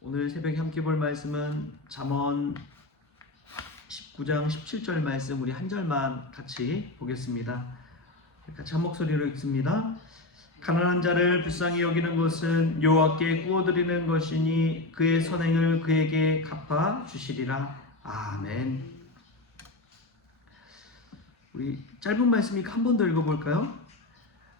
오늘 새벽에 함께 볼 말씀은 잠언 19장 17절 말씀, 우리 한 절만 같이 보겠습니다. 같이 한 목소리로 읽습니다. 가난한 자를 불쌍히 여기는 것은 여호와께 구워드리는 것이니 그의 선행을 그에게 갚아 주시리라. 아멘. 우리 짧은 말씀이니까 한 번 더 읽어볼까요?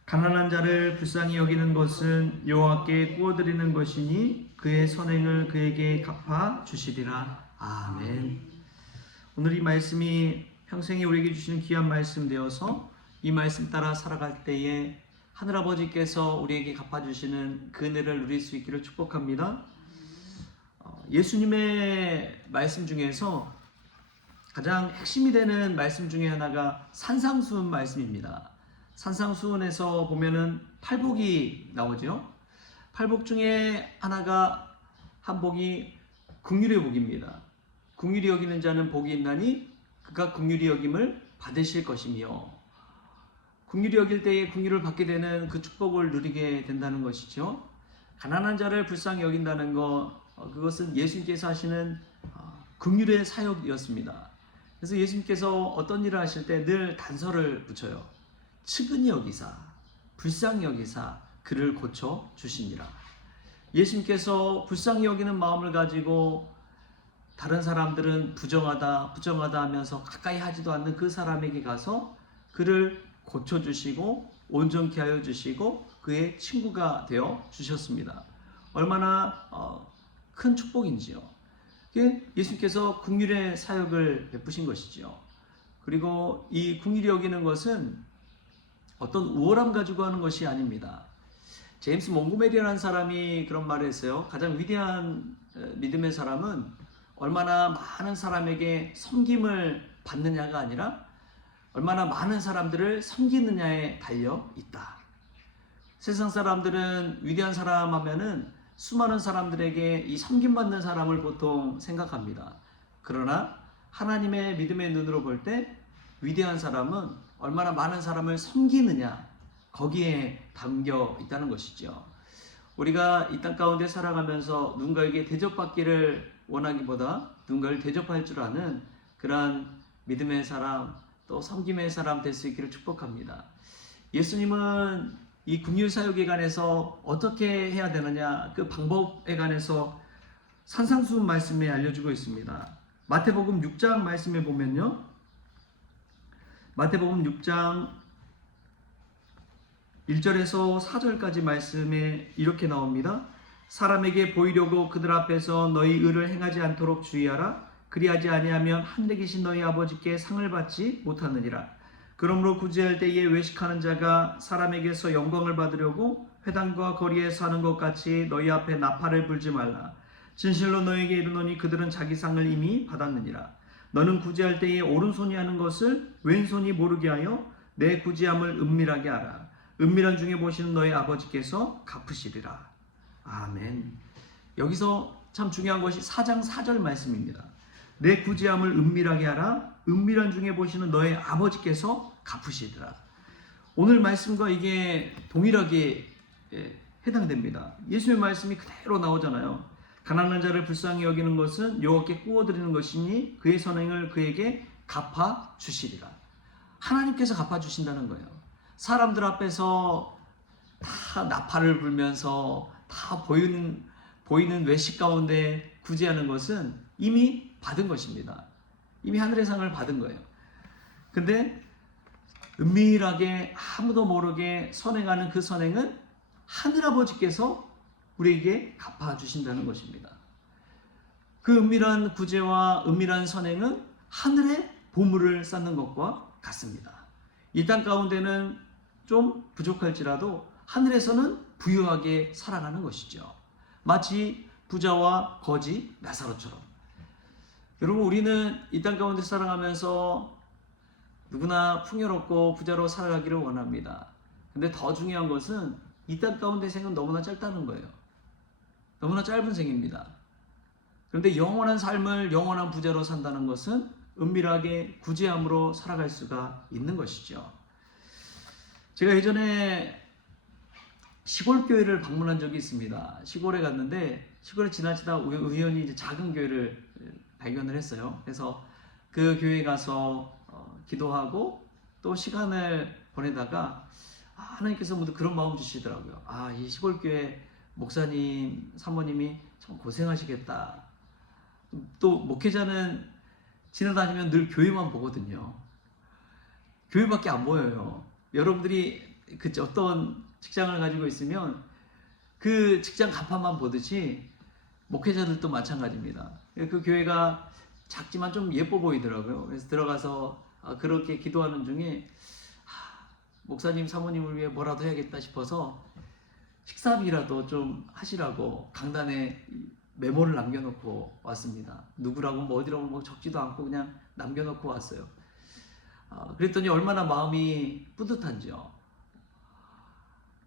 가난한 자를 불쌍히 여기는 것은 여호와께 구워드리는 것이니 그의 선행을 그에게 갚아 주시리라. 아멘. 오늘 이 말씀이 평생에 우리에게 주시는 귀한 말씀 되어서 이 말씀 따라 살아갈 때에 하늘아버지께서 우리에게 갚아주시는 그 은혜를 누릴 수 있기를 축복합니다. 예수님의 말씀 중에서 가장 핵심이 되는 말씀 중에 하나가 산상수훈 말씀입니다. 산상수훈에서 보면은 팔복이 나오죠. 팔복 중에 하나가 한 복이 긍휼의 복입니다. 긍휼히 여기는 자는 복이 있나니 그가 긍휼히 여김을 받으실 것이며, 긍휼히 여길 때에 긍휼을 받게 되는 그 축복을 누리게 된다는 것이죠. 가난한 자를 불쌍히 여긴다는 것, 그것은 예수님께서 하시는 긍휼의 사역이었습니다. 그래서 예수님께서 어떤 일을 하실 때 늘 단서를 붙여요. 측은히 여기사, 불쌍히 여기사 그를 고쳐 주시니라. 예수님께서 불쌍히 여기는 마음을 가지고 다른 사람들은 부정하다 하면서 가까이 하지도 않는 그 사람에게 가서 그를 고쳐주시고 온전케 하여 주시고 그의 친구가 되어 주셨습니다. 얼마나 큰 축복인지요. 예수님께서 긍휼의 사역을 베푸신 것이지요. 그리고 이 긍휼히 여기는 것은 어떤 우월함 가지고 하는 것이 아닙니다. 제임스 몽고메리라는 사람이 그런 말을 했어요. 가장 위대한 믿음의 사람은 얼마나 많은 사람에게 섬김을 받느냐가 아니라 얼마나 많은 사람들을 섬기느냐에 달려 있다. 세상 사람들은 위대한 사람 하면은 수많은 사람들에게 이 섬김받는 사람을 보통 생각합니다. 그러나 하나님의 믿음의 눈으로 볼 때 위대한 사람은 얼마나 많은 사람을 섬기느냐, 거기에 담겨 있다는 것이죠. 우리가 이 땅 가운데 살아가면서 누군가에게 대접받기를 원하기보다 누군가를 대접할 줄 아는 그러한 믿음의 사람, 또 섬김의 사람 될 수 있기를 축복합니다. 예수님은 이 긍휼 사역에 관해서 어떻게 해야 되느냐, 그 방법에 관해서 산상수훈 말씀에 알려주고 있습니다. 마태복음 6장 말씀에 보면요, 마태복음 6장 1절에서 4절까지 말씀에 이렇게 나옵니다. 사람에게 보이려고 그들 앞에서 너희 의를 행하지 않도록 주의하라. 그리하지 아니하면 하늘에 계신 너희 아버지께 상을 받지 못하느니라. 그러므로 구제할 때에 외식하는 자가 사람에게서 영광을 받으려고 회당과 거리에 사는 것 같이 너희 앞에 나팔을 불지 말라. 진실로 너희에게 이르노니 그들은 자기 상을 이미 받았느니라. 너는 구제할 때에 오른손이 하는 것을 왼손이 모르게 하여 내 구제함을 은밀하게 하라. 은밀한 중에 보시는 너희 아버지께서 갚으시리라. 아멘. 여기서 참 중요한 것이 4장 4절 말씀입니다. 내 구제함을 은밀하게 하라. 은밀한 중에 보시는 너희 아버지께서 갚으시리라. 오늘 말씀과 이게 동일하게 해당됩니다. 예수님의 말씀이 그대로 나오잖아요. 가난한 자를 불쌍히 여기는 것은 여호와께 구워드리는 것이니 그의 선행을 그에게 갚아 주시리라. 하나님께서 갚아 주신다는 거예요. 사람들 앞에서 다 나팔을 불면서 다 보이는 외식 가운데 구제하는 것은 이미 받은 것입니다. 이미 하늘의 상을 받은 거예요. 근데 은밀하게 아무도 모르게 선행하는 그 선행은 하늘아버지께서 우리에게 갚아주신다는 것입니다. 그 은밀한 구제와 은밀한 선행은 하늘의 보물을 쌓는 것과 같습니다. 이 땅 가운데는 좀 부족할지라도 하늘에서는 부유하게 살아가는 것이죠. 마치 부자와 거지 나사로처럼. 여러분, 우리는 이 땅 가운데 살아가면서 누구나 풍요롭고 부자로 살아가기를 원합니다. 근데 더 중요한 것은 이 땅 가운데 생은 너무나 짧다는 거예요. 너무나 짧은 생입니다. 그런데 영원한 삶을 영원한 부자로 산다는 것은 은밀하게 구제함으로 살아갈 수가 있는 것이죠. 제가 예전에 시골 교회를 방문한 적이 있습니다. 시골에 갔는데 시골에 지나치다 우연히 이제 작은 교회를 발견을 했어요. 그래서 그 교회에 가서 기도하고 또 시간을 보내다가 하나님께서 모두 그런 마음 주시더라고요. 이 시골 교회 목사님, 사모님이 참 고생하시겠다. 또 목회자는 지나다니면 늘 교회만 보거든요. 교회밖에 안 보여요. 여러분들이 어떤 직장을 가지고 있으면 그 직장 간판만 보듯이 목회자들도 마찬가지입니다. 그 교회가 작지만 좀 예뻐 보이더라고요. 그래서 들어가서 그렇게 기도하는 중에 목사님, 사모님을 위해 뭐라도 해야겠다 싶어서 식사비라도 좀 하시라고 강단에 메모를 남겨놓고 왔습니다. 누구라고 뭐 어디라고 뭐 적지도 않고 그냥 남겨놓고 왔어요. 그랬더니 얼마나 마음이 뿌듯한지요.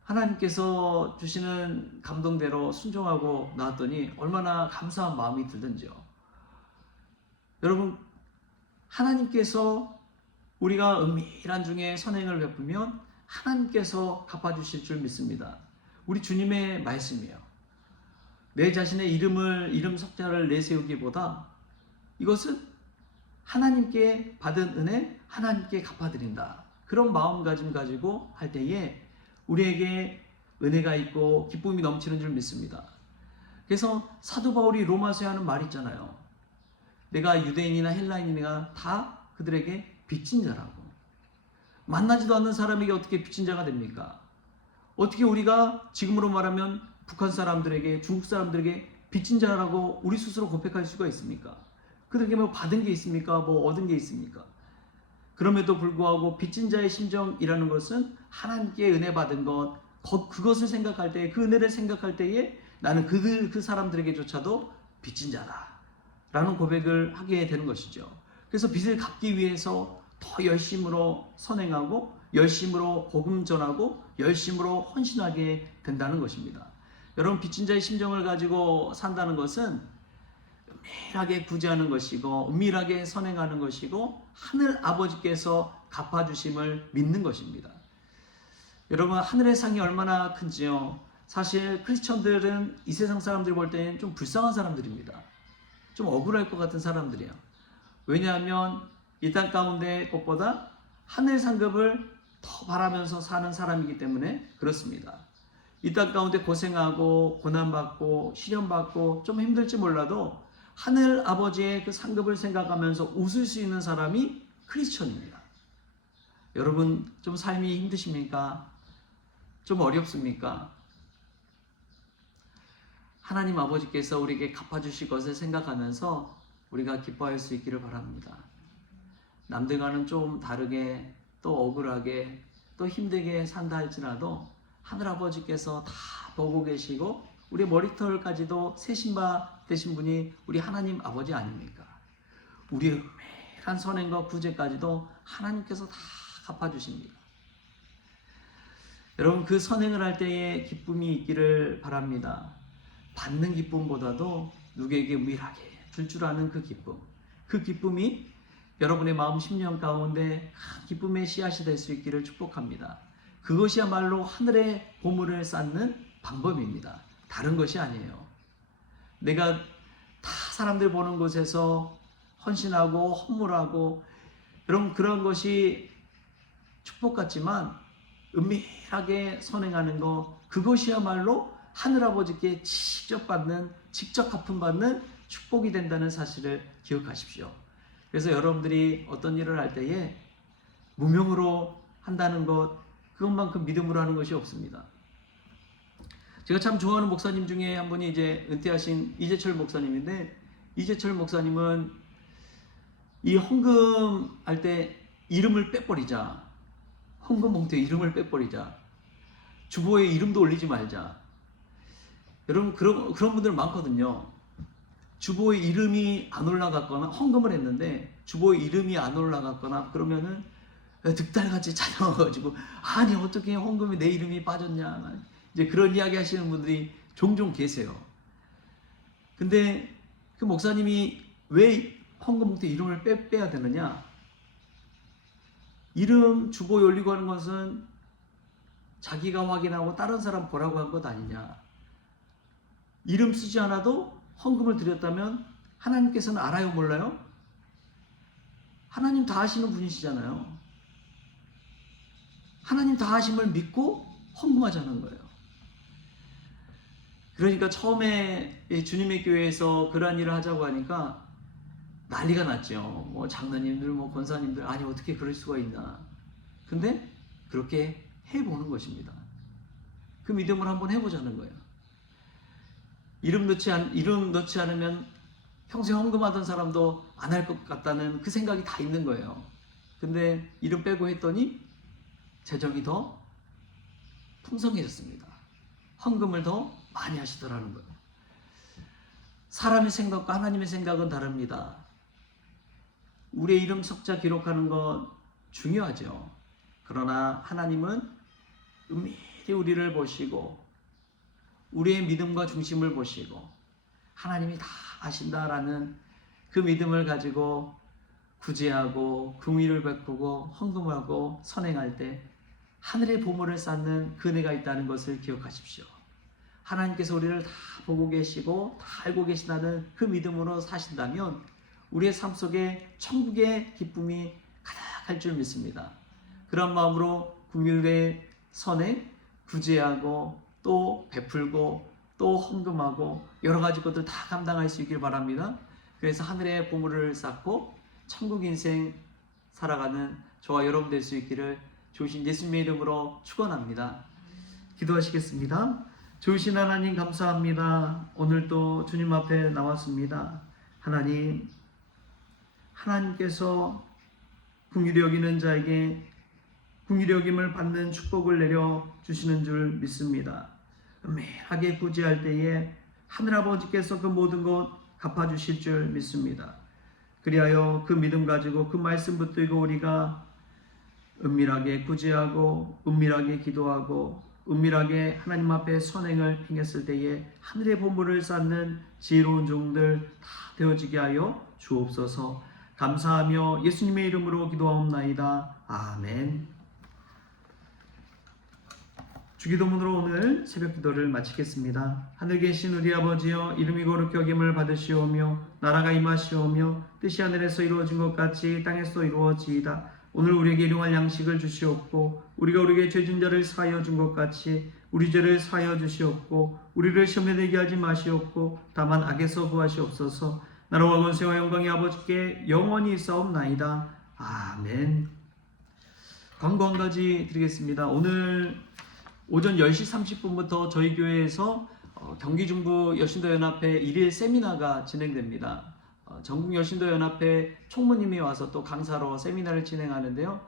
하나님께서 주시는 감동대로 순종하고 나왔더니 얼마나 감사한 마음이 들던지요. 여러분, 하나님께서 우리가 은밀한 중에 선행을 베푸면 하나님께서 갚아주실 줄 믿습니다. 우리 주님의 말씀이에요. 내 자신의 이름 석자를 내세우기보다 이것은 하나님께 받은 은혜, 하나님께 갚아드린다. 그런 마음가짐 가지고 할 때에 우리에게 은혜가 있고 기쁨이 넘치는 줄 믿습니다. 그래서 사도 바울이 로마서에 하는 말 있잖아요. 내가 유대인이나 헬라인이나 다 그들에게 빚진 자라고. 만나지도 않는 사람에게 어떻게 빚진 자가 됩니까? 어떻게 우리가 지금으로 말하면 북한 사람들에게, 중국 사람들에게 빚진 자라고 우리 스스로 고백할 수가 있습니까? 그들에게 뭐 받은 게 있습니까? 뭐 얻은 게 있습니까? 그럼에도 불구하고 빚진 자의 심정이라는 것은 하나님께 은혜 받은 것, 그것을 생각할 때, 그 은혜를 생각할 때에 나는 그 사람들에게조차도 빚진 자다 라는 고백을 하게 되는 것이죠. 그래서 빚을 갚기 위해서 더 열심으로 선행하고 열심으로 복음 전하고 열심으로 헌신하게 된다는 것입니다. 여러분, 빚진 자의 심정을 가지고 산다는 것은 은밀하게 구제하는 것이고 은밀하게 선행하는 것이고 하늘 아버지께서 갚아주심을 믿는 것입니다. 여러분, 하늘의 상이 얼마나 큰지요. 사실 크리스천들은 이 세상 사람들이 볼 때는 좀 불쌍한 사람들입니다. 좀 억울할 것 같은 사람들이에요. 왜냐하면 이 땅 가운데 것보다 하늘 상급을 더 바라면서 사는 사람이기 때문에 그렇습니다. 이 땅 가운데 고생하고 고난받고 시련받고 좀 힘들지 몰라도 하늘 아버지의 그 상급을 생각하면서 웃을 수 있는 사람이 크리스천입니다. 여러분, 좀 삶이 힘드십니까? 좀 어렵습니까? 하나님 아버지께서 우리에게 갚아주실 것을 생각하면서 우리가 기뻐할 수 있기를 바랍니다. 남들과는 좀 다르게 또 억울하게 또 힘들게 산다 할지라도 하늘아버지께서 다 보고 계시고 우리 머리털까지도 세신 바 되신 분이 우리 하나님 아버지 아닙니까? 우리의 은밀한 선행과 구제까지도 하나님께서 다 갚아주십니다. 여러분, 그 선행을 할 때에 기쁨이 있기를 바랍니다. 받는 기쁨보다도 누구에게 은밀하게 줄 줄 아는 그 기쁨이 여러분의 마음 심령 가운데 기쁨의 씨앗이 될 수 있기를 축복합니다. 그것이야말로 하늘의 보물을 쌓는 방법입니다. 다른 것이 아니에요. 내가 다 사람들 보는 곳에서 헌신하고 헌물하고 여러분, 그런 것이 축복 같지만 은밀하게 선행하는 것, 그것이야말로 하늘아버지께 직접 갚음 받는 축복이 된다는 사실을 기억하십시오. 그래서 여러분들이 어떤 일을 할 때에 무명으로 한다는 것, 그것만큼 믿음으로 하는 것이 없습니다. 제가 참 좋아하는 목사님 중에 한 분이 이제 은퇴하신 이재철 목사님인데, 이재철 목사님은 이 헌금할 때 이름을 빼버리자, 헌금 봉투에 이름을 빼버리자, 주보에 이름도 올리지 말자. 여러분, 그런 분들 많거든요. 주보에 이름이 안 올라갔거나 헌금을 했는데 주보에 이름이 안 올라갔거나 그러면은 득달같이 찾아와가지고 아니 어떻게 헌금에 내 이름이 빠졌냐, 이제 그런 이야기 하시는 분들이 종종 계세요. 근데 그 목사님이 왜 헌금 봉투에 이름을 빼야 되느냐? 이름 주보에 올리고 하는 것은 자기가 확인하고 다른 사람 보라고 한 것 아니냐? 이름 쓰지 않아도 헌금을 드렸다면 하나님께서는 알아요, 몰라요? 하나님 다 아시는 분이시잖아요. 하나님 다 아심을 믿고 헌금하자는 거예요. 그러니까 처음에 주님의 교회에서 그러한 일을 하자고 하니까 난리가 났죠. 뭐 장로님들, 뭐 권사님들, 아니 어떻게 그럴 수가 있나. 근데 그렇게 해보는 것입니다. 그 믿음을 한번 해보자는 거예요. 이름 넣지 않으면 평소에 헌금하던 사람도 안 할 것 같다는 그 생각이 다 있는 거예요. 근데 이름 빼고 했더니 재정이 더 풍성해졌습니다. 헌금을 더 많이 하시더라는 거예요. 사람의 생각과 하나님의 생각은 다릅니다. 우리의 이름 석자 기록하는 건 중요하죠. 그러나 하나님은 은밀히 우리를 보시고 우리의 믿음과 중심을 보시고 하나님이 다 아신다라는 그 믿음을 가지고 구제하고 긍휼을 베푸고 헌금하고 선행할 때 하늘의 보물을 쌓는 그 은혜가 있다는 것을 기억하십시오. 하나님께서 우리를 다 보고 계시고 다 알고 계신다는 그 믿음으로 사신다면 우리의 삶 속에 천국의 기쁨이 가득할 줄 믿습니다. 그런 마음으로 긍휼의 선행, 구제하고 또 베풀고 또 헌금하고 여러 가지 것들 다 감당할 수 있길 바랍니다. 그래서 하늘의 보물을 쌓고 천국 인생 살아가는 저와 여러분 될 수 있기를 좋으신 예수님의 이름으로 축원합니다. 기도하시겠습니다. 좋으신 하나님 감사합니다. 오늘 또 주님 앞에 나왔습니다. 하나님께서 긍휼히 여기는 자에게 긍휼히 여김을 받는 축복을 내려 주시는 줄 믿습니다. 은밀하게 구제할 때에 하늘아버지께서 그 모든 것 갚아주실 줄 믿습니다. 그리하여 그 믿음 가지고 그 말씀 붙들고 우리가 은밀하게 구제하고 은밀하게 기도하고 은밀하게 하나님 앞에 선행을 행했을 때에 하늘의 보물을 쌓는 지혜로운 종들 다 되어지게 하여 주옵소서. 감사하며 예수님의 이름으로 기도하옵나이다. 아멘. 주기도문으로 오늘 새벽 기도를 마치겠습니다. 하늘 계신 우리 아버지여, 이름이 거룩히 여김을 받으시오며 나라가 임하시오며 뜻이 하늘에서 이루어진 것 같이 땅에서 이루어지이다. 오늘 우리에게 일용할 양식을 주시옵고 우리가 우리에게 죄진 자를 사하여 준 것 같이 우리 죄를 사하여 주시옵고 우리를 시험에 들게 하지 마시옵고 다만 악에서 구하시옵소서. 나라와 권세와 영광이 아버지께 영원히 있사옵나이다. 아멘. 광고 한 가지 드리겠습니다. 오늘 오전 10시 30분부터 저희 교회에서 경기중부 여신도연합회 1일 세미나가 진행됩니다. 전국 여신도연합회 총무님이 와서 또 강사로 세미나를 진행하는데요.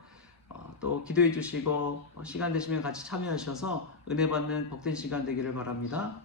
또 기도해 주시고 시간 되시면 같이 참여하셔서 은혜 받는 복된 시간 되기를 바랍니다.